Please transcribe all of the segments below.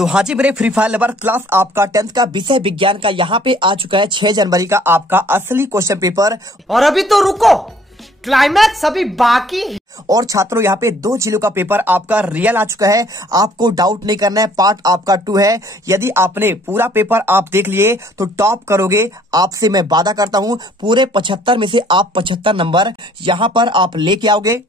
तो हाँ जी मेरे फ्री फायर लवर क्लास, आपका 10th का विषय विज्ञान का यहाँ पे आ चुका है 6 जनवरी का आपका असली क्वेश्चन पेपर। और अभी तो रुको, क्लाइमैक्स अभी बाकी है। और छात्रों यहाँ पे 2 जिलों का पेपर आपका रियल आ चुका है, आपको डाउट नहीं करना है। पार्ट आपका 2 है। यदि आपने पूरा पेपर आप देख लिए तो टॉप करोगे, आपसे मैं वादा करता हूँ। पूरे 75 में से आप 75 नंबर यहाँ पर आप लेके आओगे।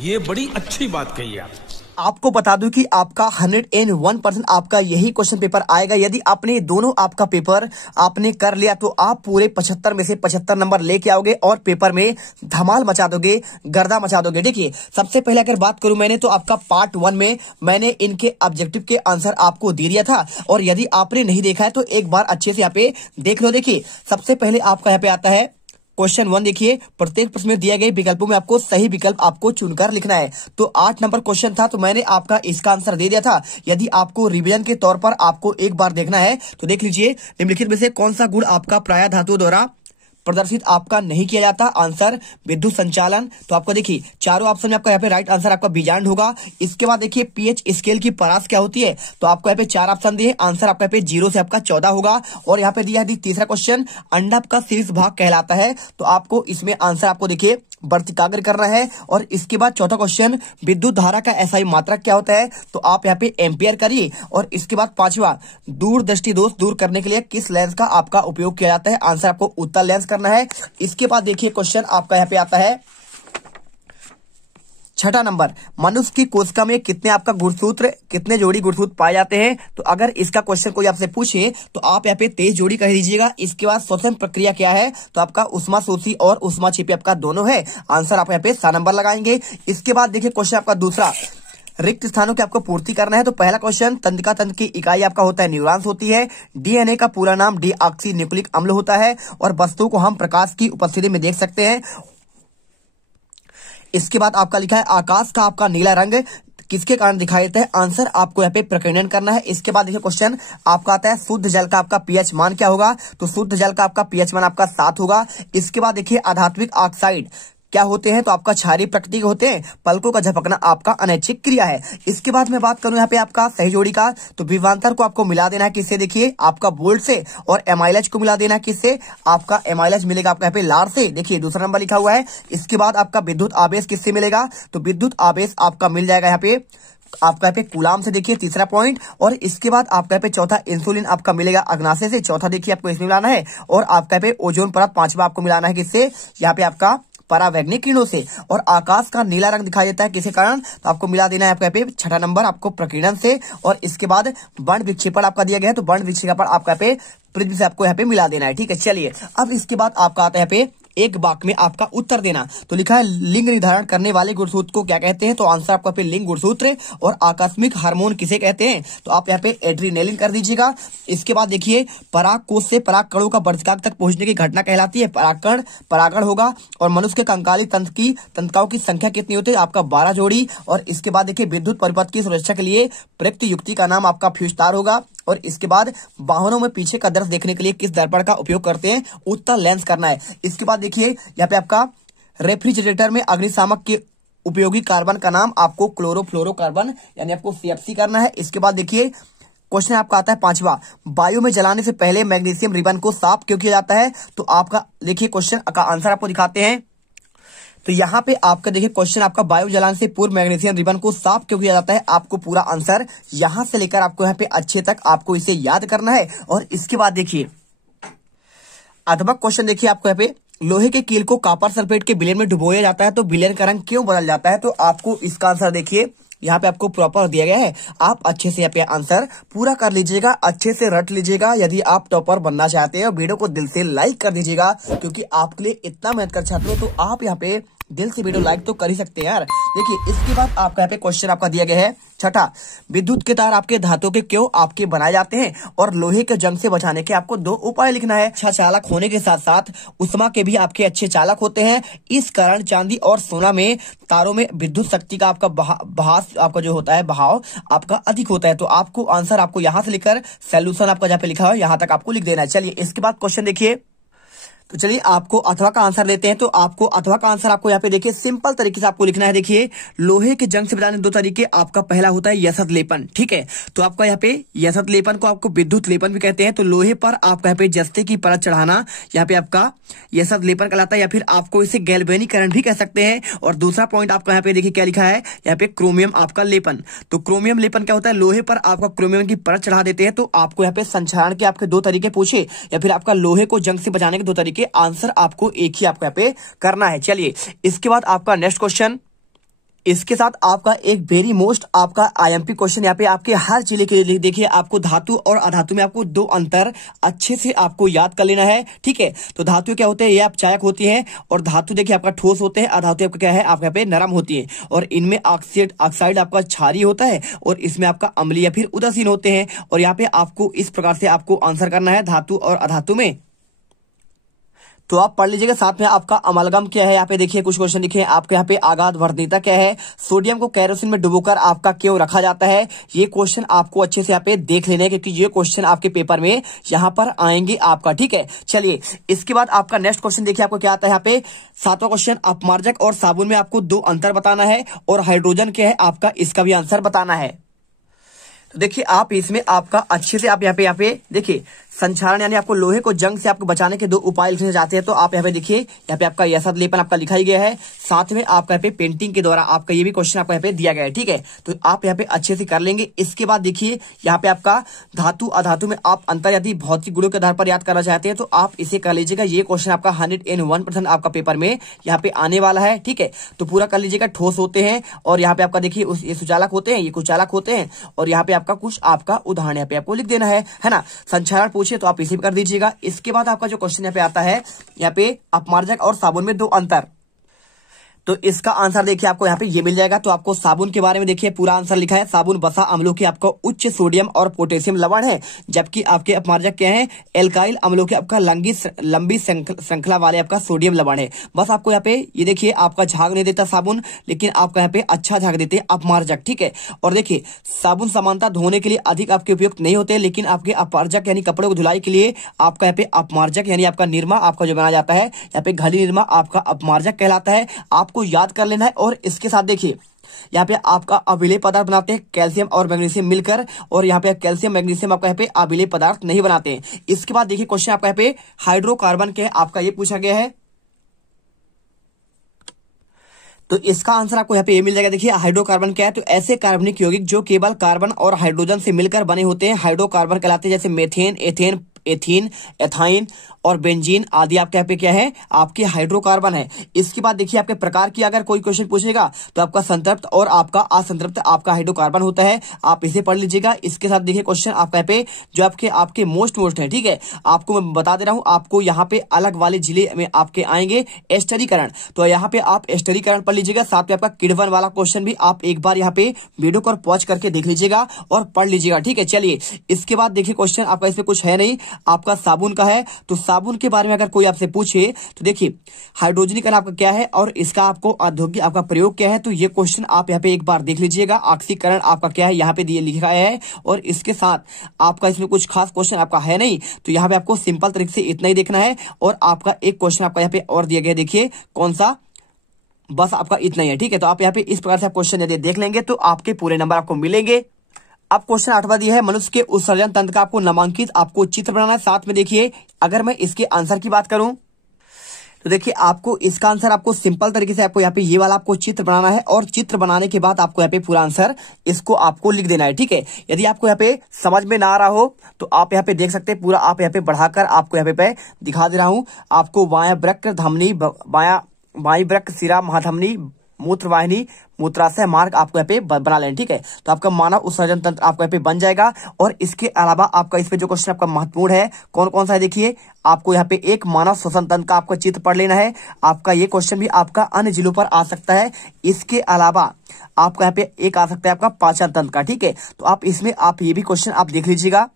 ये बड़ी अच्छी बात कही आप। आपको बता दूं कि आपका 101% आपका यही क्वेश्चन पेपर आएगा। यदि आपने दोनों आपका पेपर आपने कर लिया तो आप पूरे 75 में से 75 नंबर लेके आओगे और पेपर में धमाल मचा दोगे, गर्दा मचा दोगे। देखिए सबसे पहले अगर बात करूं मैंने तो आपका पार्ट 1 में मैंने इनके ऑब्जेक्टिव के आंसर आपको दे दिया था, और यदि आपने नहीं देखा है तो एक बार अच्छे से यहाँ पे देख लो। देखिए सबसे पहले आपका यहाँ पे आता है क्वेश्चन 1। देखिए प्रत्येक प्रश्न में दिए गए विकल्पों में आपको सही विकल्प आपको चुनकर लिखना है। तो 8 नंबर क्वेश्चन था तो मैंने आपका इसका आंसर दे दिया था। यदि आपको रिवीजन के तौर पर आपको एक बार देखना है तो देख लीजिए, निम्नलिखित में से कौन सा गुण आपका प्राय धातुओं द्वारा प्रदर्शित आपका नहीं किया जाता। आंसर विद्युत संचालन। तो आपको देखिए चारों ऑप्शन में आपका यहाँ पे राइट आंसर आपका बीजांड होगा। इसके बाद देखिए पीएच स्केल की परास क्या होती है, तो आपको यहाँ पे 4 ऑप्शन दिए, आंसर आपका यहाँ पे 0 से आपका 14 होगा। और यहाँ पे दिया है तीसरा क्वेश्चन, अंडा का शीर्ष भाग कहलाता है, तो आपको इसमें आंसर आपको देखिए वर्तिकाग्र करना है। और इसके बाद चौथा क्वेश्चन, विद्युत धारा का एसआई मात्रक क्या होता है, तो आप यहाँ पे एम्पियर करिए। और इसके बाद 5वां, दूरदृष्टि दोष दूर करने के लिए किस लेंस का आपका उपयोग किया जाता है, आंसर आपको उत्तल लेंस करना है। इसके बाद देखिए क्वेश्चन आपका यहाँ पे आता है 6 नंबर, मनुष्य की कोशिका में कितने आपका गुणसूत्र, कितने जोड़ी गुणसूत्र पाए जाते हैं। तो अगर इसका क्वेश्चन कोई आपसे पूछे तो आप यहाँ पे 23 जोड़ी कह दीजिएगा। इसके बाद श्वसन प्रक्रिया क्या है, तो आपका उष्मा शोषी और उष्मा छिपी आपका दोनों है, आंसर आप यहाँ पे 7 नंबर लगाएंगे। इसके बाद देखिए क्वेश्चन आपका दूसरा, रिक्त स्थानों की आपको पूर्ति करना है। तो पहला क्वेश्चन, तंत्रिका तंत्र की इकाई आपका होता है न्यूरॉन्स होती है। डीएनए का पूरा नाम डीऑक्सी न्यूक्लिक अम्ल होता है, और वस्तुओं को हम प्रकाश की उपस्थिति में देख सकते हैं। इसके बाद आपका लिखा है आकाश का आपका नीला रंग किसके कारण दिखाई देता है, आंसर आपको यहाँ पे प्रकीर्णन करना है। इसके बाद देखिए क्वेश्चन आपका आता है शुद्ध जल का आपका पीएच मान क्या होगा, तो शुद्ध जल का आपका पीएच मान आपका 7 होगा। इसके बाद देखिए आधात्विक ऑक्साइड क्या होते हैं, तो आपका क्षारीय प्रकृति के होते हैं। पलकों का झपकना आपका अनैच्छिक क्रिया है। इसके बाद मैं बात करूं यहाँ पे आपका सही जोड़ी का, तो विभवांतर को आपको मिला देना है किससे, देखिए आपका बोल्ट से, और एमाइलेज को मिला देना है किससे, आपका एमाइलेज मिलेगा आपका यहाँ पे लार से। देखिए दूसरा नंबर लिखा हुआ है। इसके बाद आपका विद्युत आवेश किससे मिलेगा, तो विद्युत आवेश आपका मिल जाएगा यहाँ पे आपका यहाँ पे कूलाम से। देखिए तीसरा पॉइंट। और इसके बाद आपका यहाँ पे चौथा, इंसुलिन आपका मिलेगा अग्नाशय से। चौथा देखिए आपको इसमें मिलाना है। और आपका यहाँ पे ओजोन परत 5वां आपको मिलाना है किससे, यहाँ पे आपका परावैंगनिक किरणों से। और आकाश का नीला रंग दिखाई देता है किसी कारण, तो आपको मिला देना है आपका यहाँ पे 6 नंबर आपको प्रकीर्णन से। और इसके बाद वर्ण विक्षेपण आपका दिया गया है, तो वर्ण विक्षेपण आपका यहाँ पे पृथ्वी से आपको यहाँ पे मिला देना है। ठीक है, चलिए अब इसके बाद आपका आता है यहाँ पे एक वाक्य में आपका उत्तर देना। तो लिखा है लिंग निर्धारण करने वाले गुणसूत्र को क्या कहते हैं, तो आंसर आपका पे लिंग गुणसूत्र। और आकस्मिक हार्मोन किसे कहते हैं, तो आप यहाँ पे एड्रीनेलिन कर दीजिएगा। इसके बाद देखिए पराग कोष से पराग कणों का वर्तिकाग्र तक पहुंचने की घटना कहलाती है परागकण, परागण होगा। और मनुष्य के कंकाली तंत्र की तंत्रिकाओं की संख्या कितनी होती है, आपका 12 जोड़ी। और इसके बाद देखिए विद्युत परिपथ की सुरक्षा के लिए प्रयुक्त युक्ति का नाम आपका फ्यूजतार होगा। और इसके बाद वाहनों में पीछे का दृश्य देखने के लिए किस दर्पण का उपयोग करते हैं, उत्तल लेंस करना है। इसके बाद देखिए यहाँ पे आपका रेफ्रिजरेटर में अग्निशामक के उपयोगी कार्बन का नाम आपको क्लोरोफ्लोरोकार्बन यानी आपको सीएफसी करना है। इसके बाद देखिए क्वेश्चन आपका आता है 5वां, वायु में जलाने से पहले मैग्नीशियम रिबन को साफ क्यों किया जाता है, तो आपका देखिए क्वेश्चन का आंसर आपको दिखाते हैं। तो यहाँ पे आपका देखिए क्वेश्चन आपका वायु जलाने से पूर्व मैग्नीशियम रिबन को साफ क्यों किया जाता है, आपको पूरा आंसर यहां से लेकर आपको यहाँ पे अच्छे तक आपको इसे याद करना है। और इसके बाद देखिए अथवा क्वेश्चन देखिए आपको यहाँ पे लोहे के कील को कॉपर सल्फेट के विलयन में डुबोया जाता है, तो विलयन का रंग क्यों बदल जाता है, तो आपको इसका आंसर देखिए यहाँ पे आपको प्रॉपर दिया गया है। आप अच्छे से यहाँ पे आंसर पूरा कर लीजिएगा, अच्छे से रट लीजिएगा। यदि आप टॉपर बनना चाहते हैं वीडियो को दिल से लाइक कर दीजिएगा, क्योंकि आपके लिए इतना मेहनत कर छात्रों, तो आप यहाँ पे दिल से वीडियो लाइक तो कर ही सकते हैं यार। देखिए इसके बाद आपका यहाँ पे क्वेश्चन आपका दिया गया है 6, विद्युत के तार आपके धातु के क्यों आपके बनाए जाते हैं, और लोहे के जंग से बचाने के आपको 2 उपाय लिखना है। अच्छा चालक होने के साथ साथ उष्मा के भी आपके अच्छे चालक होते हैं। इस कारण चांदी और सोना में तारों में विद्युत शक्ति का आपका भास आपका जो होता है बहाव आपका अधिक होता है। तो आपको आंसर आपको यहाँ से लिखकर सोल्यूशन आपका जहाँ पे लिखा है यहाँ तक आपको लिख देना है। चलिए इसके बाद क्वेश्चन देखिए तो चलिए आपको अथवा का आंसर लेते हैं। तो आपको अथवा का आंसर आपको यहाँ पे देखिए सिंपल तरीके से आपको लिखना है। देखिए लोहे के जंग से बचाने दो तरीके, आपका पहला होता है यशत लेपन, ठीक है। तो आपका यहाँ पे यशत लेपन को आपको विद्युत लेपन भी कहते हैं। तो लोहे पर आपका यहाँ पे जस्ते की परत चढ़ाना यहाँ पे आपका यशत लेपन कहलाता है, या फिर आपको इसे गैल्वेनीकरण भी कह सकते हैं। और दूसरा पॉइंट आपका यहाँ पे देखिए क्या लिखा है, यहाँ पे क्रोमियम आपका लेपन। तो क्रोमियम लेपन क्या होता है, लोहे पर आपका क्रोमियम की परत चढ़ा देते हैं। तो आपको यहाँ पे संक्षारण के आपके दो तरीके पूछे या फिर आपका लोहे को जंग से बचाने के दो तरीके, आंसर आपको एक ही आपको यहाँ पे करना है। चलिए इसके बाद आपका नेक्स्ट क्वेश्चन, इसके साथ आपका एक वेरी मोस्ट आपका आईएमपी क्वेश्चन यहाँ पे आपके हर जिले के लिए। देखिए आपको धातु और अधातु में आपको दो अंतर अच्छे से आपको याद कर लेना है, ठीक है। तो धातु क्या होते हैं, ये अपचायक होती हैं, और धातु देखिए आपका ठोस होते हैं, अधातु आपका क्या है, आपका यहाँ पे नरम होती है। और इनमें ऑक्साइड आपका क्षारीय होता है, और इसमें आपका अम्लीय या फिर उदासीन होते हैं। और यहाँ पे आपको इस प्रकार से आपको आंसर करना है धातु और अधातु में। तो आप पढ़ लीजिएगा। साथ में आपका अमलगम क्या है, यहाँ पे देखिए कुछ क्वेश्चन लिखे हैं आपके यहाँ पे। आघात वर्धनीयता क्या है, सोडियम को केरोसिन में डुबोकर आपका क्यों रखा जाता है, ये क्वेश्चन आपको अच्छे से यहाँ पे देख लेना है, क्योंकि ये क्वेश्चन आपके पेपर में यहाँ पर आएंगे आपका, ठीक है। चलिए इसके बाद आपका नेक्स्ट क्वेश्चन देखिए आपको क्या आता है यहाँ पे। 7वां क्वेश्चन, अपमार्जक और साबुन में आपको दो अंतर बताना है, और हाइड्रोजन क्या है आपका, इसका भी आंसर बताना है। तो देखिए आप इसमें आपका अच्छे से आप यहाँ पे देखिए संक्षारण यानी आपको लोहे को जंग से आपको बचाने के दो उपाय लिखने चाहते हैं। तो आप यहाँ पे देखिए यहाँ पे आपका यशत लेपन आपका लिखा ही गया है, साथ में आपका यहाँ पे पेंटिंग के द्वारा आपका ये भी क्वेश्चन आपको यहाँ पे दिया गया है, ठीक है। तो आप यहाँ पे अच्छे से कर लेंगे। इसके बाद देखिए यहाँ पे आपका धातु अधातु में आप अंतर यदि भौतिक गुणों के आधार पर याद करना चाहते हैं तो आप इसे कर लीजिएगा। ये क्वेश्चन आपका 101% आपका पेपर में यहाँ पे आने वाला है, ठीक है। तो पूरा कर लीजिएगा। ठोस होते हैं, और यहाँ पे आपका देखिए ये सुचालक होते हैं, ये कुचालक होते हैं, और यहाँ पे आपका कुछ आपका उदाहरण यहाँ पे आपको लिख देना है ना। संक्षारण पूछे तो आप इसे भी कर दीजिएगा। इसके बाद आपका जो क्वेश्चन यहाँ पे आता है, यहाँ पे अपमार्जक और साबुन में दो अंतर, तो इसका आंसर देखिए आपको यहाँ पे ये मिल जाएगा। तो आपको साबुन के बारे में देखिए पूरा आंसर लिखा है, साबुन वसा अम्लों की आपका उच्च सोडियम और पोटेशियम लवण है, जबकि आपके अपमार्जक क्या है, एल्काइल अम्लों के आपका लंबी श्रृंखला वाले आपका सोडियम लवण है। बस आपको यहाँ पे ये देखिए आपका झाग नहीं देता साबुन, लेकिन आपका यहाँ पे अच्छा झाग देते हैं अपमार्जक, ठीक है। और देखिए साबुन समानता धोने के लिए अधिक आपके उपयुक्त नहीं होते, लेकिन आपके अपमार्जक यानी कपड़ों को धुलाई के लिए आपका यहाँ पे अपमार्जक यानी आपका निरमा आपका जो बनाया जाता है, यहाँ पे घली निरमा आपका अपमार्जक कहलाता है। आपको याद कर लेना है। और इसके साथ देखिए यहाँ पे आपका अविलेय पदार्थ बनाते हैं कैल्शियम और मैग्नीशियम मिलकर, और यहाँ पे कैल्शियम मैग्नीशियम आपका यहाँ पे अविलेय पदार्थ नहीं बनाते हैं। इसके बाद देखिए क्वेश्चन आपका यहाँ पे हाइड्रोकार्बन के आपका ये पूछा गया है, तो इसका आंसर आपको यहाँ पे ये मिल जाएगा। देखिए हाइड्रोकार्बन क्या है, तो ऐसे कार्बनिक यौगिक जो केवल कार्बन और हाइड्रोजन से मिलकर बने होते हैं हाइड्रोकार्बन कहलाते हैं, जैसे मेथेन, एथेन, एथीन, एथाइन और बेंजीन आदि आपके यहाँ पे क्या है, आपके हाइड्रोकार्बन है। इसके बाद देखिए आपके प्रकार की अगर कोई क्वेश्चन पूछेगा तो आपका संतृप्त और आपका असंतृप्त आपका हाइड्रोकार्बन होता है, आप इसे पढ़ लीजिएगा। इसके साथ देखिए क्वेश्चन आपका यहाँ पे जो आपके मोस्ट है, ठीक है। आपको मैं बता दे रहा हूँ, आपको यहाँ पे अलग वाले जिले में आपके आएंगे एस्टरीकरण, तो यहाँ पे आप एस्टरीकरण पढ़ लीजिएगा। साथ में आपका किण्वन वाला क्वेश्चन भी आप एक बार यहाँ पे वीडियो को पॉज करके देख लीजिएगा और पढ़ लीजिएगा, ठीक है। चलिए इसके बाद देखिए क्वेश्चन आपका इसमें कुछ है नहीं, आपका साबुन का है। तो साबुन के बारे में अगर कोई आपसे पूछे तो देखिए हाइड्रोजनीकरण आपका क्या है और इसका आपको औद्योगिक आपका प्रयोग क्या है, तो ये क्वेश्चन आप यहाँ पे एक बार देख लीजिएगा। ऑक्सीकरण आपका क्या है, यहाँ पे दिए लिखा है। और इसके साथ आपका इसमें कुछ खास क्वेश्चन आपका है नहीं, तो यहाँ पे आपको सिंपल तरीके से इतना ही देखना है। और आपका एक क्वेश्चन आपका यहाँ पे और दिया गया, देखिए कौन सा, बस आपका इतना ही है, ठीक है। तो आप यहाँ पे इस प्रकार से आप क्वेश्चन यदि देख लेंगे तो आपके पूरे नंबर आपको मिलेंगे। अब क्वेश्चन 8वां दिया है, मनुष्य के उत्सर्जन तंत्र का आपको नामांकित आपको चित्र बनाना है। साथ में देखिए अगर मैं इसके आंसर की बात करूं तो देखिए आपको इसका आंसर आपको सिंपल तरीके से आपको यहाँ पे ये वाला आपको चित्र बनाना है, और चित्र बनाने के बाद आपको यहाँ पे पूरा आंसर इसको आपको लिख देना है, ठीक है। यदि आपको यहाँ पे समझ में ना आ रहा हो तो आप यहाँ पे देख सकते हैं, पूरा आप यहाँ पे बढ़ाकर आपको यहाँ पे दिखा दे रहा हूँ। आपको बायां वृक्क धमनी, बाई वृक्क शिरा महाधमनी, मूत्रवाहिनी, मूत्राशय मार्ग आपको यहाँ पे बना लें, ठीक है। तो आपका मानव उत्सर्जन तंत्र आपको यहाँ पे बन जाएगा। और इसके अलावा आपका इसमें जो क्वेश्चन आपका महत्वपूर्ण है कौन कौन सा है, देखिए आपको यहाँ पे एक मानव श्वसन तंत्र का आपका चित्र पढ़ लेना है। आपका ये क्वेश्चन भी आपका अन्य जिलों पर आ सकता है। इसके अलावा आपका यहाँ पे एक आ सकता है आपका पाचन तंत्र का, ठीक है। तो आप इसमें आप ये भी क्वेश्चन आप देख लीजिएगा।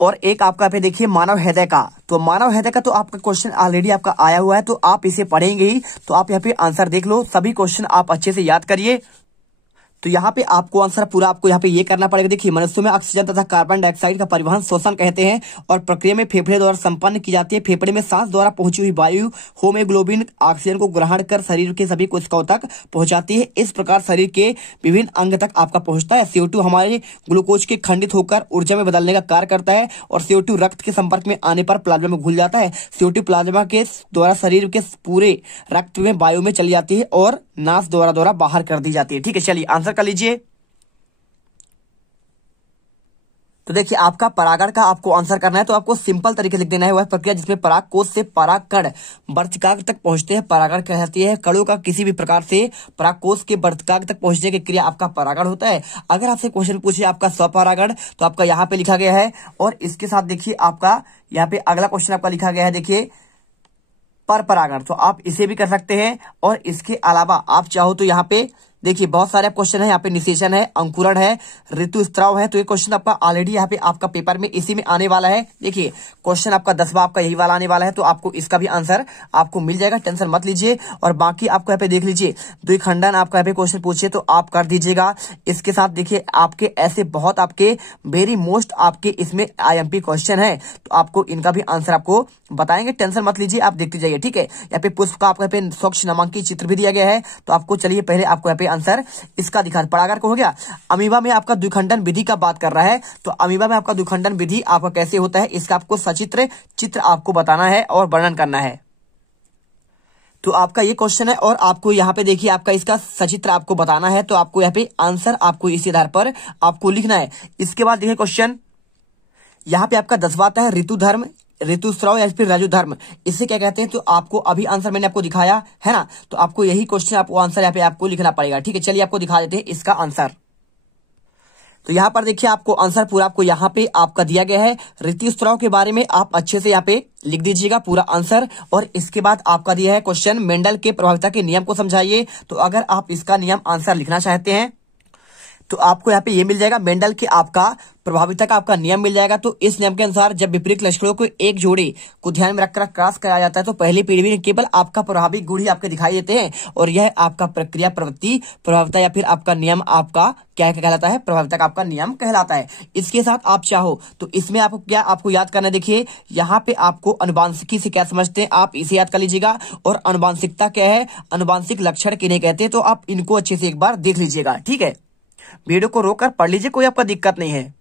और एक आपका पे देखिए मानव हृदय का, तो मानव हृदय का तो आपका क्वेश्चन ऑलरेडी आपका आया हुआ है, तो आप इसे पढ़ेंगे ही, तो आप यहाँ पे आंसर देख लो। सभी क्वेश्चन आप अच्छे से याद करिए। तो यहाँ पे आपको आंसर पूरा आपको यहाँ पे ये करना पड़ेगा। देखिए, मनुष्यों में ऑक्सीजन तथा कार्बन डाइऑक्साइड का परिवहन श्वसन कहते हैं और प्रक्रिया में फेफड़े द्वारा संपन्न की जाती है। फेफड़े में सांस द्वारा पहुंची हुई वायु होमोग्लोबिन ऑक्सीजन को ग्रहण कर शरीर के सभी कोशिकाओं तक पहुंचाती है। इस प्रकार शरीर के विभिन्न अंग तक आपका पहुंचता है। CO2 हमारे ग्लूकोज के खंडित होकर ऊर्जा में बदलने का कार्य करता है और CO2 रक्त के संपर्क में आने पर प्लाज्मा में घुल जाता है। CO2 प्लाज्मा के द्वारा शरीर के पूरे रक्त में वायु में चली जाती है और नास द्वारा बाहर कर दी जाती है। ठीक है, चलिए आंसर कर लीजिए। तो देखिए, आपका परागण का आपको आंसर करना है तो आपको सिंपल तरीके से लिख देना है। वह प्रक्रिया जिसमें पराग कोश से परागकण वर्तिकाग्र तक पहुंचते हैं परागण कहलाती है। कणों का किसी भी प्रकार से पराग कोश के वर्तिकाग्र तक पहुंचने की क्रिया आपका परागण होता है। अगर आपसे क्वेश्चन पूछे आपका स्वपरागण तो आपका यहाँ पे लिखा गया है और इसके साथ देखिए आपका यहाँ पे अगला क्वेश्चन आपका लिखा गया है। देखिए, पर परागण, तो आप इसे भी कर सकते हैं और इसके अलावा आप चाहो तो यहाँ पे देखिए बहुत सारे क्वेश्चन है। यहाँ पे निषेचन है, अंकुरण है, ऋतुस्राव है। तो ये क्वेश्चन आपका ऑलरेडी यहाँ पे आपका पेपर में इसी में आने वाला है। देखिए, क्वेश्चन आपका 10वां आपका यही वाला आने वाला है तो आपको इसका भी आंसर आपको मिल जाएगा, टेंशन मत लीजिए। और बाकी आपको यहाँ पे देख लीजिए, द्विखंडन आपका यहाँ पे क्वेश्चन पूछे तो आप कर दीजिएगा। इसके साथ देखिए आपके ऐसे बहुत आपके वेरी मोस्ट आपके इसमें IMP क्वेश्चन है तो आपको इनका भी आंसर आपको बताएंगे, टेंशन मत लीजिए, आप देखते जाइए। ठीक है, यहाँ पे पुष्प का आपको यहाँ पे स्वच्छ नामांकित चित्र भी दिया गया है तो आपको चलिए पहले आपको यहाँ पे आंसर इसका दिखा। परागण को हो गया। अमीबा में आपका द्विखंडन विधि का बात कर रहा है तो अमीबा में आपका द्विखंडन विधि आपका कैसे होता है इसका आपको सचित्र चित्र आपको बताना है और वर्णन करना है। तो आपका ये क्वेश्चन है और आपको यहाँ पे देखिए आपका इसका सचित्र आपको बताना है तो आपको यहाँ पे आंसर आपको इसी आधार पर आपको लिखना है। इसके बाद देखिए क्वेश्चन यहाँ पे आपका 10वां आता है ऋतुधर्म, ऋतुस्राव या फिर रजुधर्म, इससे क्या कहते हैं। तो आपको अभी आंसर मैंने आपको दिखाया है ना, तो आपको यही क्वेश्चन आपको आंसर यहाँ पे आपको लिखना पड़ेगा। ठीक है, चलिए आपको दिखा देते हैं इसका आंसर। तो यहाँ पर देखिए आपको आंसर पूरा आपको यहाँ पे आपका दिया गया है। ऋतुस्राव के बारे में आप अच्छे से यहाँ पे लिख दीजिएगा पूरा आंसर। और इसके बाद आपका दिया है क्वेश्चन मेंडल के प्रभाविता के नियम को समझाइए। तो अगर आप इसका नियम आंसर लिखना चाहते हैं तो आपको यहाँ पे ये मिल जाएगा, मेंडल के आपका प्रभाविता का आपका नियम मिल जाएगा। तो इस नियम के अनुसार जब विपरीत लक्षणों को एक जोड़े को ध्यान में रखकर क्रॉस कराया जाता है तो पहली पीढ़ी में केवल आपका प्रभावी गुण ही आपके दिखाई देते हैं और यह आपका प्रक्रिया प्रवृत्ति प्रभाविता या फिर आपका नियम आपका क्या कहलाता है, प्रभाविता का आपका नियम कहलाता है। इसके साथ आप चाहो तो इसमें आपको क्या आपको याद करना है। देखिए, यहाँ पे आपको अनुवांशिकी से क्या समझते हैं आप इसे याद कर लीजिएगा। और अनुवांशिकता क्या है, अनुवांशिक लक्षण किन्हें कहते हैं, तो आप इनको अच्छे से एक बार देख लीजिएगा। ठीक है, वीडियो को रोककर पढ़ लीजिए, कोई आपका दिक्कत नहीं है।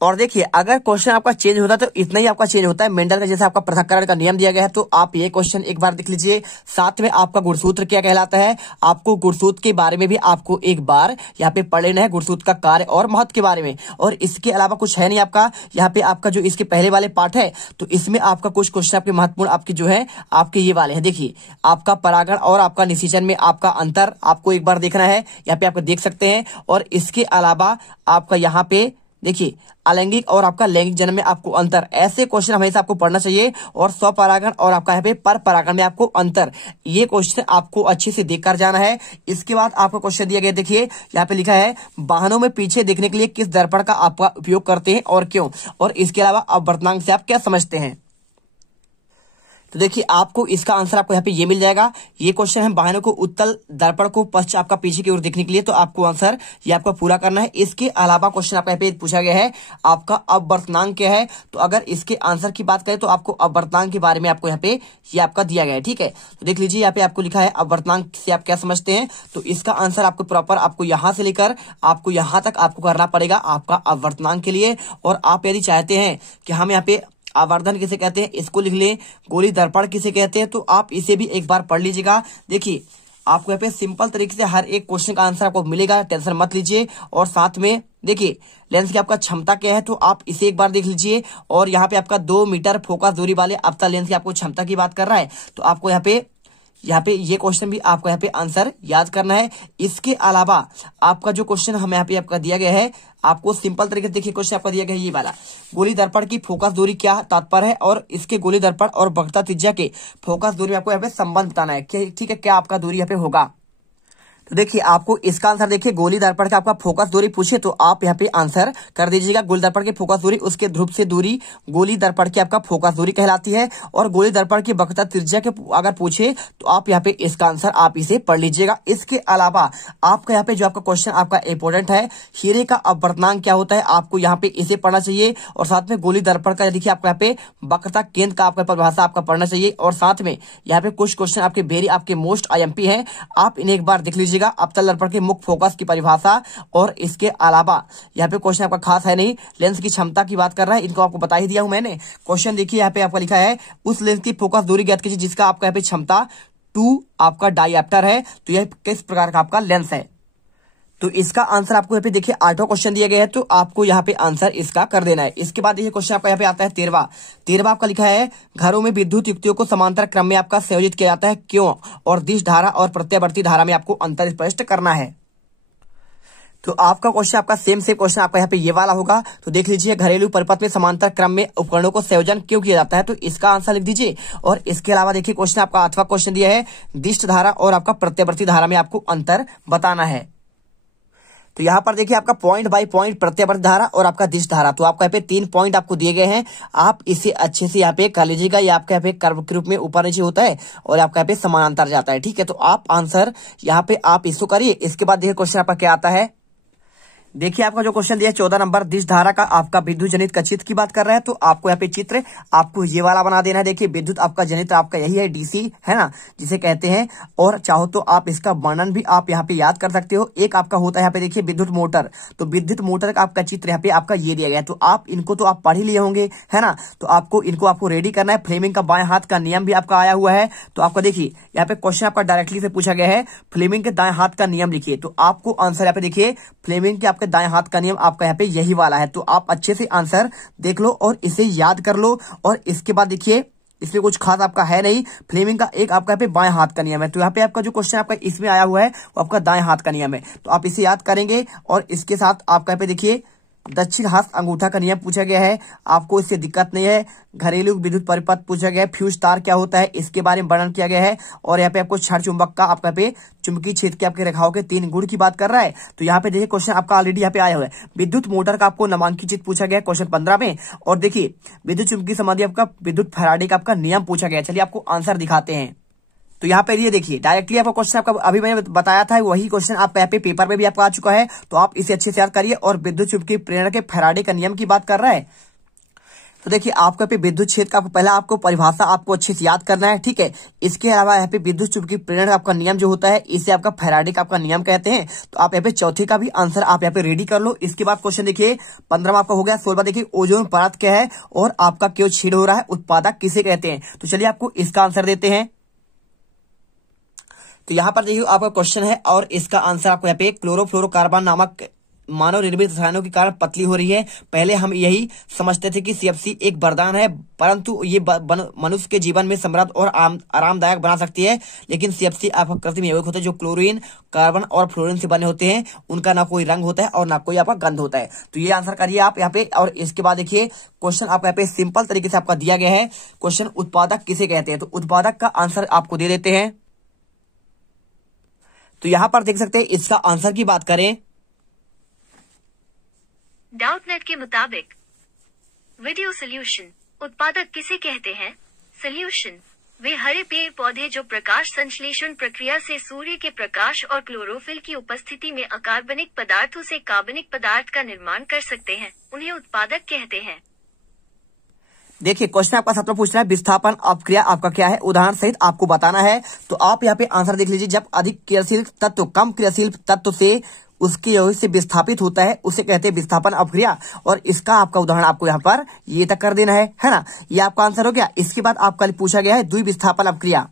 और देखिए, अगर क्वेश्चन आपका चेंज होता है तो इतना ही आपका चेंज होता है। मेंडल का जैसे आपका पृथक्करण का नियम दिया गया है तो आप ये क्वेश्चन एक बार देख लीजिए। साथ में आपका गुणसूत्र क्या कहलाता है, आपको गुणसूत्र के बारे में भी आपको एक बार यहाँ पे पढ़ लेना है, गुणसूत्र का कार्य और महत्व के बारे में। और इसके अलावा कुछ है नहीं आपका यहाँ पे आपका जो इसके पहले वाले पार्ट है तो इसमें आपका कुछ क्वेश्चन आपके महत्वपूर्ण आपके जो है आपके ये वाले हैं। देखिए, आपका परागण और आपका निषेचन में आपका अंतर आपको एक बार देखना है, यहाँ पे आप देख सकते हैं। और इसके अलावा आपका यहाँ पे देखिए अलैंगिक और आपका लैंगिक जन्म में आपको अंतर, ऐसे क्वेश्चन हमेशा आपको पढ़ना चाहिए। और स्वपरागण और आपका यहाँ पे पर परागण में आपको अंतर, ये क्वेश्चन आपको अच्छे से देखकर जाना है। इसके बाद आपको क्वेश्चन दिया गया, देखिए यहाँ पे लिखा है वाहनों में पीछे देखने के लिए किस दर्पण का आपका उपयोग करते हैं और क्यों। और इसके अलावा अपवर्तनांक से आप क्या समझते हैं। तो देखिए, आपको इसका आंसर आपको यहाँ पे ये मिल जाएगा। ये क्वेश्चन है वाहनों को उत्तल दर्पण को पश्च आपका पीछे की ओर देखने के लिए, तो आपको आंसर ये आपको पूरा करना है। इसके अलावा क्वेश्चन आपका यहाँ पे पूछा गया है आपका अपवर्तनांक क्या है। तो अगर इसके आंसर की बात करें तो आपको अपवर्तनांक के बारे में आपको यहाँ पे ये आपका दिया गया है। ठीक है, तो देख लीजिए यहाँ पे आपको लिखा है अपवर्तनांक से आप क्या समझते हैं। तो इसका आंसर आपको प्रॉपर आपको यहाँ से लेकर आपको यहाँ तक आपको करना पड़ेगा आपका अपवर्तनांक के लिए। और आप यदि चाहते हैं कि हम यहाँ पे आवर्धन किसे कहते हैं इसको लिख लें, गोली दर्पण किसे कहते हैं, तो आप इसे भी एक बार पढ़ लीजिएगा। देखिए, आपको यहाँ पे सिंपल तरीके से हर एक क्वेश्चन का आंसर आपको मिलेगा, टेंशन मत लीजिए। और साथ में देखिए लेंस की आपका क्षमता क्या है तो आप इसे एक बार देख लीजिए। और यहाँ पे आपका 2 मीटर फोकस दूरी वाले अवतल लेंस की आपको क्षमता की बात कर रहा है तो आपको यहाँ पे ये क्वेश्चन भी आपको यहाँ पे आंसर याद करना है। इसके अलावा आपका जो क्वेश्चन हमें यहाँ पे आपका दिया गया है, आपको सिंपल तरीके से देखिए क्वेश्चन आपका दिया गया है ये वाला, गोली दर्पण की फोकस दूरी क्या तात्पर्य है और इसके गोली दर्पण और वक्रता त्रिज्या के फोकस दूरी में आपको यहाँ पे संबंध बताना है। ठीक है, क्या आपका दूरी यहाँ पे होगा। तो देखिए आपको इसका आंसर देखिए गोली दर्पण का आपका फोकस दूरी पूछे तो आप यहाँ पे आंसर कर दीजिएगा। गोली दर्पण की फोकस दूरी उसके ध्रुव से दूरी गोली दर्पण की आपका फोकस दूरी कहलाती है। और गोली दर्पण की वक्रता त्रिज्या के अगर पूछे तो आप यहाँ पे इसका आंसर आप इसे पढ़ लीजिएगा। इसके अलावा आपका यहाँ पे जो आपका क्वेश्चन आपका इंपोर्टेंट है, हीरे का अपवर्तनांक क्या होता है, आपको यहाँ पे इसे पढ़ना चाहिए। और साथ में गोली दर्पण का देखिए आपको यहाँ पे वक्रता केंद्र का आपका परिभाषा आपका पढ़ना चाहिए। और साथ में यहाँ पे कुछ क्वेश्चन आपके वेरी आपके मोस्ट IMP है, आप इन्हें एक बार देख लीजिएगा। अवतल दर्पण के मुख्य फोकस की परिभाषा और इसके अलावा यहाँ पे क्वेश्चन आपका खास है नहीं, लेंस की क्षमता की बात कर रहा है, इनको आपको बता ही दिया हूं मैंने। क्वेश्चन देखिए यहाँ पे आपका लिखा है उस लेंस की फोकस दूरी ज्ञात कीजिए जिसका आपका यहाँ पे क्षमता 2 आपका डायऑप्टर है। तो यह किस प्रकार का आपका लेंस है। तो इसका आंसर आपको यहाँ पे देखिए 8वां क्वेश्चन दिया गया है, तो आपको यहाँ पे आंसर इसका कर देना है। इसके बाद देखिए क्वेश्चन आपका यहाँ पे आता है 13वां आपका लिखा है घरों में विद्युत युक्तियों को समांतर क्रम में आपका संयोजित किया जाता है क्यों, और दिश धारा और प्रत्यावर्ती धारा में आपको अंतर स्पष्ट करना है। तो आपका क्वेश्चन आपका सेम क्वेश्चन आपका यहाँ पे ये वाला होगा। तो देख लीजिए घरेलू परिपथ में समांतर क्रम में उपकरणों को संयोजन क्यों किया जाता है, तो इसका आंसर लिख दीजिए। और इसके अलावा देखिए क्वेश्चन आपका 8वां क्वेश्चन दिया है दिश धारा और आपका प्रत्यावर्ती धारा में आपको अंतर बताना है। तो यहाँ पर देखिए आपका पॉइंट बाय पॉइंट प्रत्यावर्ती धारा और आपका दिश धारा, तो आपका यहाँ पे 3 पॉइंट आपको दिए गए हैं। आप इसे अच्छे से यहाँ पे कर लीजिएगा। ये आपका यहाँ पे कर्व के रूप में ऊपर नीचे होता है और आपका यहाँ पे समानांतर जाता है। ठीक है, तो आप आंसर यहाँ पे आप इसको करिए। इसके बाद देखिए क्वेश्चन आपका क्या आता है, देखिए आपका जो क्वेश्चन दिया 14 नंबर दिश धारा का आपका विद्युत जनित का चित्र की बात कर रहा है। तो आपको यहाँ पे चित्र आपको ये वाला बना देना है। देखिए विद्युत आपका जनित आपका यही है DC है ना, जिसे कहते हैं। और चाहो तो आप इसका वर्णन भी आप यहाँ पे याद कर सकते हो। एक आपका होता है यहाँ पे देखिए विद्युत मोटर, तो विद्युत मोटर का आपका चित्र यहाँ पे आपका ये दिया गया है। तो आप इनको तो आप पढ़ ही लिए होंगे है ना, तो आपको इनको रेडी करना है। फ्लेमिंग का बाएं हाथ का नियम भी आपका आया हुआ है। तो आपका देखिए यहाँ पे क्वेश्चन आपका डायरेक्टली से पूछा गया है फ्लेमिंग के दाएं हाथ का नियम लिखिए। तो आपको आंसर यहाँ पे देखिए फ्लेमिंग के आपके दाएं हाथ का नियम आपका यहाँ पे यही वाला है। तो आप अच्छे से आंसर देख लो और इसे याद कर लो। और इसके बाद देखिए इसमें कुछ खास आपका है नहीं, फ्लेमिंग का एक आपका यहाँ पे बाएं हाथ का नियम है। तो यहाँ पे आपका जो क्वेश्चन आपका इसमें आया हुआ है वो आपका दाएं हाथ का नियम है। तो आप इसे याद करेंगे। और इसके साथ आपका यहाँ पे देखिए दक्षिण हस्त अंगूठा का नियम पूछा गया है, आपको इससे दिक्कत नहीं है। घरेलू विद्युत परिपथ पूछा गया है, फ्यूज तार क्या होता है इसके बारे में वर्णन किया गया है। और यहाँ पे आपको क्षण चुंबक का आपका पे चुंबकीय क्षेत्र के आपके रेखाओं के 3 गुण की बात कर रहा है। तो यहाँ पे देखिए क्वेश्चन आपका ऑलरेडी यहाँ पे आया हुआ है। विद्युत मोटर का आपको नामांकित चित्र पूछा गया है क्वेश्चन 15 में। और देखिए विद्युत चुंबकीय संबंधी आपका विद्युत फैराडे का आपका नियम पूछा गया है। चलिए आपको आंसर दिखाते हैं। तो यहाँ पे ये देखिए डायरेक्टली आपका क्वेश्चन आपका अभी मैंने बताया था वही क्वेश्चन आपका यहाँ पे पेपर में भी आपका आ चुका है। तो आप इसे अच्छे से याद करिए। और विद्युत चुंबकीय प्रेरण के फैराडे का नियम की बात कर रहा है। तो देखिए आपका पे विद्युत क्षेत्र का पहला आपको परिभाषा आपको अच्छे से याद करना है। ठीक है, इसके अलावा यहाँ पे विद्युत चुंबकीय प्रेरण का आपका नियम जो होता है इसे आपका फैराडे का आपका नियम कहते हैं। तो आप यहाँ पे चौथे का भी आंसर आप यहाँ पे रेडी कर लो। इसके बाद क्वेश्चन देखिए 15वां आपका हो गया। 16वां देखिए ओजोन परत क्या है और आपका क्यों छीड़ हो रहा है, उत्पादक किसे कहते हैं। तो चलिए आपको इसका आंसर देते हैं। तो यहाँ पर देखिए आपका क्वेश्चन है और इसका आंसर आपको यहाँ पे क्लोरोफ्लोरोकार्बन नामक मानव निर्मित रसायनों के कारण पतली हो रही है। पहले हम यही समझते थे कि CFC एक वरदान है, परंतु ये मनुष्य के जीवन में समृद्ध और आरामदायक बना सकती है। लेकिन CFC आपका कृत्रिम यौगिक होते हैं जो क्लोरीन, कार्बन और फ्लोरीन से बने होते हैं। उनका ना कोई रंग होता है और ना कोई आपका गंध होता है। तो ये आंसर करिए आप यहाँ पे। और इसके बाद देखिए क्वेश्चन आपका यहाँ पे सिंपल तरीके से आपका दिया गया है। क्वेश्चन उत्पादक किसे कहते हैं, तो उत्पादक का आंसर आपको दे देते हैं। तो यहां पर देख सकते हैं इसका आंसर की बात करें, डाउटनेट के मुताबिक वीडियो सोल्यूशन उत्पादक किसे कहते हैं। सोल्यूशन वे हरे पेड़ पौधे जो प्रकाश संश्लेषण प्रक्रिया से सूर्य के प्रकाश और क्लोरोफिल की उपस्थिति में अकार्बनिक पदार्थों से कार्बनिक पदार्थ का निर्माण कर सकते हैं, उन्हें उत्पादक कहते हैं। देखिए क्वेश्चन आपका 17 पूछ रहा है विस्थापन अपक्रिया आपका क्या है, उदाहरण सहित आपको बताना है। तो आप यहाँ पे आंसर देख लीजिए। जब अधिक क्रियाशील तत्व कम क्रियाशील तत्व से उसके यौगिक से विस्थापित होता है उसे कहते हैं विस्थापन अपक्रिया। और इसका आपका उदाहरण आपको यहाँ पर ये तक कर देना है ना। ये आपका आंसर हो गया। इसके बाद आपका पूछा गया है द्विविस्थापन अपक्रिया।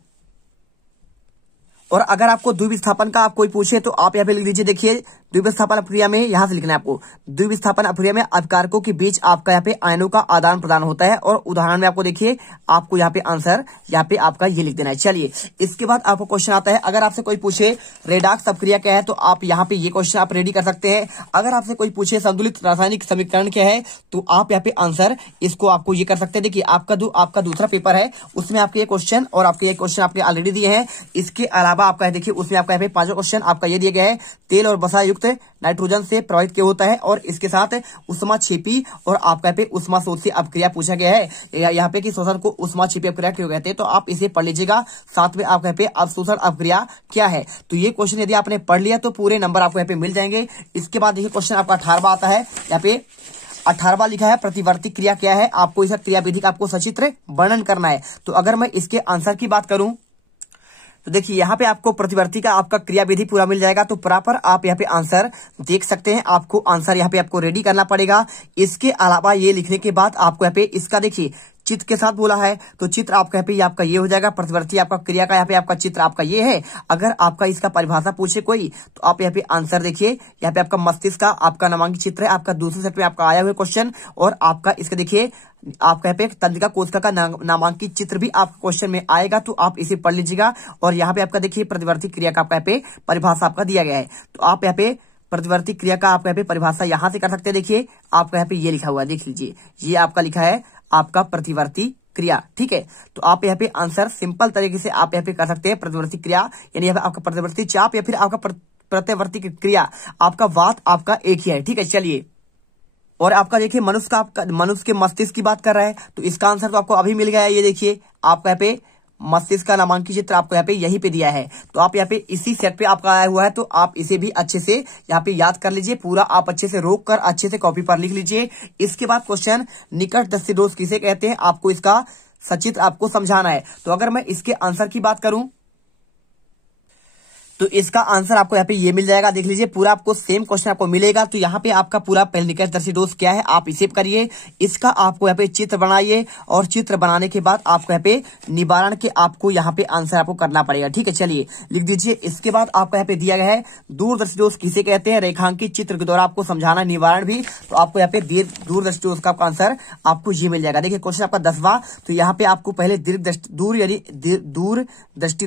और अगर आपको द्विविस्थापन का आप कोई पूछे तो आप यहाँ पे लिख लीजिए। देखिए द्विविस्थापन अपक्रिया में यहाँ से लिखना है आपको, द्विविस्थापन अपक्रिया में अपकारकों के बीच आपका यहाँ पे आयनों का आदान प्रदान होता है। और उदाहरण में आपको देखिए आपको यहाँ पे आंसर यहाँ पे आपका ये लिख देना है। चलिए इसके बाद आपको क्वेश्चन आता है, अगर आपसे कोई पूछे रेडॉक्स अपक्रिया क्या है तो आप यहाँ पे ये क्वेश्चन आप रेडी कर सकते हैं। अगर आपसे कोई पूछे संतुलित रासायनिक समीकरण क्या है तो आप यहाँ पे आंसर इसको आपको ये कर सकते हैं। देखिए आपका दूसरा पेपर है उसमें आपके ये क्वेश्चन और आपके ये क्वेश्चन आपके ऑलरेडी दिए हैं। इसके अलावा अलावा आपका देखिए उसमें आपका यहाँ पे 5वां क्वेश्चन आपका ये दिया गया है, तेल और वसा युक्त नाइट्रोजन से प्रभावित क्यों होता है, और इसके साथ उष्मा छिपी और आपका यहाँ पे उष्मा शोषी अपक्रिया पूछा गया है। यहाँ पे कि शोषण को उष्मा छिपी अपक्रिया क्यों कहते हैं, तो आप इसे पढ़ लीजिएगा। साथ में आपका यहाँ पे अवशोषण अपक्रिया क्या है। तो ये क्वेश्चन यदि आपने पढ़ लिया तो पूरे नंबर आपको यहाँ पे मिल जाएंगे। इसके बाद देखिए क्वेश्चन आपका 18वां आता है। यहाँ पे 18वां लिखा है, प्रतिवर्ती क्रिया क्या है, आपको इस क्रियाविधि का आपको सचित्र वर्णन करना है। तो अगर मैं इसके आंसर की बात करूं तो देखिए यहाँ पे आपको प्रतिवर्ती का आपका क्रियाविधि पूरा मिल जाएगा। तो प्रॉपर आप यहाँ पे आंसर देख सकते हैं, आपको आंसर यहाँ पे आपको रेडी करना पड़ेगा। इसके अलावा ये लिखने के बाद आपको यहाँ पे इसका देखिए चित्र के साथ बोला है, तो चित्र आपका यहाँ पे आपका ये हो जाएगा, प्रतिवर्ती आपका क्रिया का यहाँ पे आपका चित्र आपका ये है। अगर आपका इसका परिभाषा पूछे कोई तो आप यहाँ पे आंसर देखिए, यहाँ पे आपका मस्तिष्क का आपका नामांकित चित्र है, आपका दूसरे सेट में आपका आया हुआ क्वेश्चन, और आपका इसका देखिए आपका यहाँ पे तंत्रिका कोशिका का नामांकित चित्र भी आपका क्वेश्चन में आएगा। तो आप इसे पढ़ लीजिएगा। और यहाँ पे आपका देखिए प्रतिवर्ती क्रिया का आपका यहाँ पे परिभाषा आपका दिया गया है। तो आप यहाँ पे प्रतिवर्ती क्रिया का आपका यहाँ पे परिभाषा यहाँ से कर सकते हैं। देखिए आपका यहाँ पे ये लिखा हुआ है, देख लीजिए, ये आपका लिखा है आपका प्रतिवर्ती क्रिया, ठीक है। तो आप यहाँ पे आंसर सिंपल तरीके से आप यहाँ पे कर सकते हैं। प्रतिवर्ती क्रिया यानी यहाँ पे आपका प्रतिवर्ती चाप या फिर आपका प्रतिवर्ती क्रिया, आपका वात आपका एक ही है, ठीक है। चलिए, और आपका देखिए मनुष्य का आपका मनुष्य के मस्तिष्क की बात कर रहा है, तो इसका आंसर तो आपको अभी मिल गया है। ये देखिए आपका यहाँ पे मस्तिष्क का नामांकित चित्र आपको यहाँ पे यहीं पे दिया है। तो आप यहाँ पे इसी सेट पे आपका आया हुआ है, तो आप इसे भी अच्छे से यहाँ पे याद कर लीजिए। पूरा आप अच्छे से रोक कर अच्छे से कॉपी पर लिख लीजिए। इसके बाद क्वेश्चन निकटवर्ती दोष किसे कहते हैं, आपको इसका सचित्र आपको समझाना है। तो अगर मैं इसके आंसर की बात करूं तो इसका आंसर आपको यहाँ पे ये मिल जाएगा। देख लीजिए पूरा आपको सेम क्वेश्चन आपको मिलेगा। तो यहाँ पे आपका पूरा पहले निकटवर्ती दोष क्या है आप इसे करिए, इसका आपको यहाँ पे चित्र बनाइए, और चित्र बनाने के बाद आपको यहाँ पे निवारण के आपको यहाँ पे आंसर आपको करना पड़ेगा, ठीक है। चलिए लिख दीजिए। इसके बाद आपको यहाँ पे दिया गया है दूरदर्शी दोष किसे कहते हैं, रेखांकित चित्र के द्वारा आपको समझाना निवारण भी। तो आपको यहाँ पे दूरदर्शी दोष का आंसर आपको ये मिल जाएगा। देखिए क्वेश्चन आपका 10वां, तो यहाँ पे आपको पहले दूरदृष्टि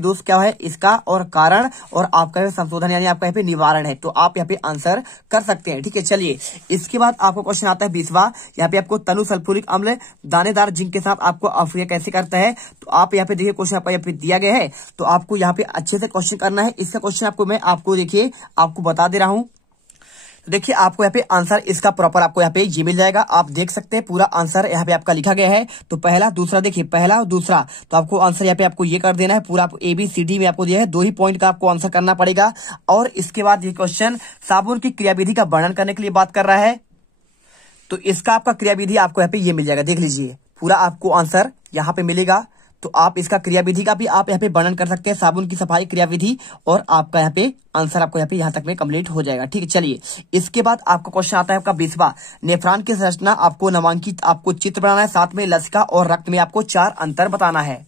दोष क्या है इसका और कारण, और आपका संशोधन यानी आपका यहाँ पे निवारण है। तो आप यहाँ पे आंसर कर सकते हैं, ठीक है। चलिए इसके बाद आपको क्वेश्चन आता है 20वां। यहाँ पे आपको तनु सल्फ्यूरिक अम्ल दानेदार जिंक के साथ आपको अपक्रिया कैसे करता है। तो आप यहाँ पे देखिए क्वेश्चन आपका यहाँ पे दिया गया है, तो आपको यहाँ पे अच्छे से क्वेश्चन करना है। इसका क्वेश्चन आपको मैं आपको देखिए आपको बता दे रहा हूँ। तो देखिए आपको यहाँ पे आंसर इसका प्रॉपर आपको यहाँ पे ये मिल जाएगा। आप देख सकते हैं पूरा आंसर यहाँ पे आपका लिखा गया है। तो पहला दूसरा देखिए, पहला और दूसरा, तो आपको आंसर यहाँ पे आपको ये कर देना है। पूरा आपको ABCD में आपको दिया है, 2 ही पॉइंट का आपको आंसर करना पड़ेगा। और इसके बाद ये क्वेश्चन साबुन की क्रियाविधि का वर्णन करने के लिए बात कर रहा है। तो इसका आपका क्रियाविधि आपको यहाँ पे ये मिल जाएगा। देख लीजिए पूरा आपको आंसर यहाँ पे मिलेगा। तो आप इसका क्रियाविधि का भी आप यहाँ पे वर्णन कर सकते हैं, साबुन की सफाई क्रियाविधि, और आपका यहाँ पे आंसर आपको यहाँ पे यहाँ तक में कंप्लीट हो जाएगा, ठीक है। चलिए इसके बाद आपका क्वेश्चन आता है आपका 20वां। नेफ्रॉन की संरचना आपको नामांकित आपको चित्र बनाना है, साथ में लसिका और रक्त में आपको 4 अंतर बताना है।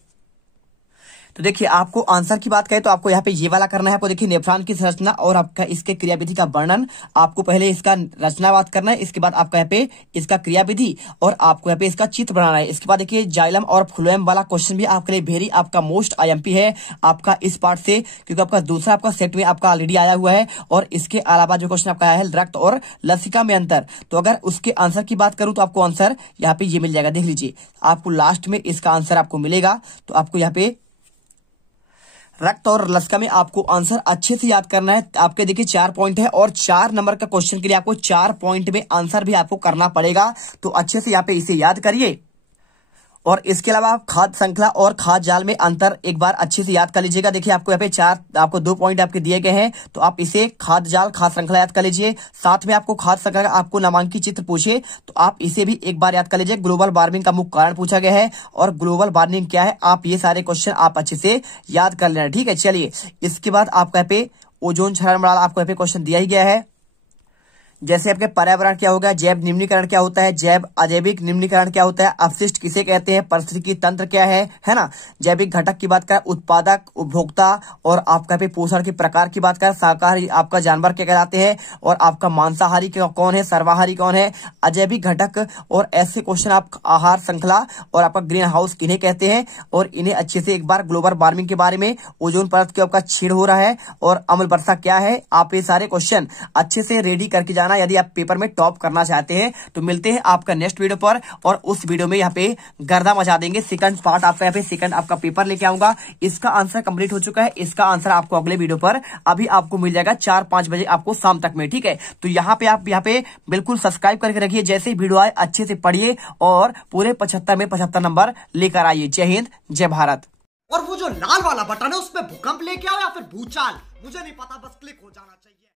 तो देखिए आपको आंसर की बात करें तो आपको यहाँ पे ये वाला करना है। आपको देखिए नेफ्रॉन की संरचना और आपका इसके क्रियाविधि का वर्णन, आपको पहले इसका रचना बात करना है, इसके बाद आपका यहाँ पे इसका क्रियाविधि और आपको यहाँ पे इसका चित्र बनाना है। इसके बाद देखिए जाइलम और फ्लोएम वाला क्वेश्चन भी आपके लिए वेरी आपका मोस्ट IMP है आपका इस पार्ट से, क्योंकि आपका दूसरा आपका सेट में आपका ऑलरेडी आया हुआ है। और इसके अलावा जो क्वेश्चन आपका आया है रक्त और लसिका में अंतर, तो अगर उसके आंसर की बात करूं तो आपको आंसर यहाँ पे ये मिल जाएगा। देख लीजिए आपको लास्ट में इसका आंसर आपको मिलेगा। तो आपको यहाँ पे रक्त और लसिका में आपको आंसर अच्छे से याद करना है। आपके देखिए 4 पॉइंट है, और 4 नंबर का क्वेश्चन के लिए आपको 4 पॉइंट में आंसर भी आपको करना पड़ेगा। तो अच्छे से यहाँ पे इसे याद करिए। और इसके अलावा आप खाद्य श्रृंखला और खाद्य जाल में अंतर एक बार अच्छे से याद कर लीजिएगा। देखिए आपको यहाँ पे आपको 2 पॉइंट आपके दिए गए हैं, तो आप इसे खाद्य जाल खाद्य श्रृंखला याद कर लीजिए। साथ में आपको खाद्य श्रृंखला का आपको नामांकित चित्र पूछे तो आप इसे भी एक बार याद कर लीजिए। ग्लोबल वार्मिंग का मुख्य कारण पूछा गया है, और ग्लोबल वार्मिंग क्या है, आप ये सारे क्वेश्चन आप अच्छे से याद कर लेना, ठीक है। चलिए इसके बाद आपको यहाँ पे ओजोन क्षरण प्रणाली आपको यहाँ पे क्वेश्चन दिया ही गया है। जैसे आपके पर्यावरण क्या होगा, जैव निम्नीकरण क्या होता है, जैव अजैविक निम्नीकरण क्या होता है, अपशिष्ट किसे कहते हैं, पारिस्थितिकी तंत्र क्या है ना। जैविक घटक की बात करें, उत्पादक, उपभोक्ता, और आपका पे पोषण के प्रकार की बात करें, शाकाहारी आपका जानवर क्या कहलाते हैं, और आपका मांसाहारी कौन है, सर्वाहारी कौन है, अजैविक घटक, और ऐसे क्वेश्चन आप आहार श्रृंखला और आपका ग्रीन हाउस किन्हें कहते हैं, और इन्हें अच्छे से एक बार ग्लोबल वार्मिंग के बारे में, ओजोन परत के आपका छेद हो रहा है, और अम्ल वर्षा क्या है। आप ये सारे क्वेश्चन अच्छे से रेडी करके जाना जाना यदि आप पेपर में टॉप करना चाहते हैं। तो मिलते हैं आपका नेक्स्ट वीडियो पर, और उस वीडियो में यहाँ पे गर्दा मचा देंगे। सेकंड पार्ट आपका यहाँ पे सेकंड आपका पेपर लेके आऊंगा। इसका आंसर कंप्लीट हो चुका है, इसका आंसर आपको अगले वीडियो पर अभी आपको मिल जाएगा 4-5 बजे आपको शाम तक में, ठीक है। तो यहाँ पे आप यहाँ पे बिल्कुल सब्सक्राइब करके रखिए, जैसे ही वीडियो आए अच्छे से पढ़िए और पूरे 75 में 75 नंबर लेकर आइए। जय हिंद, जय भारत। और वो जो लाल वाला बटन है उस पर भूकंप लेके आओ या फिर भूचाल, मुझे नहीं पता, बस क्लिक हो जाना चाहिए।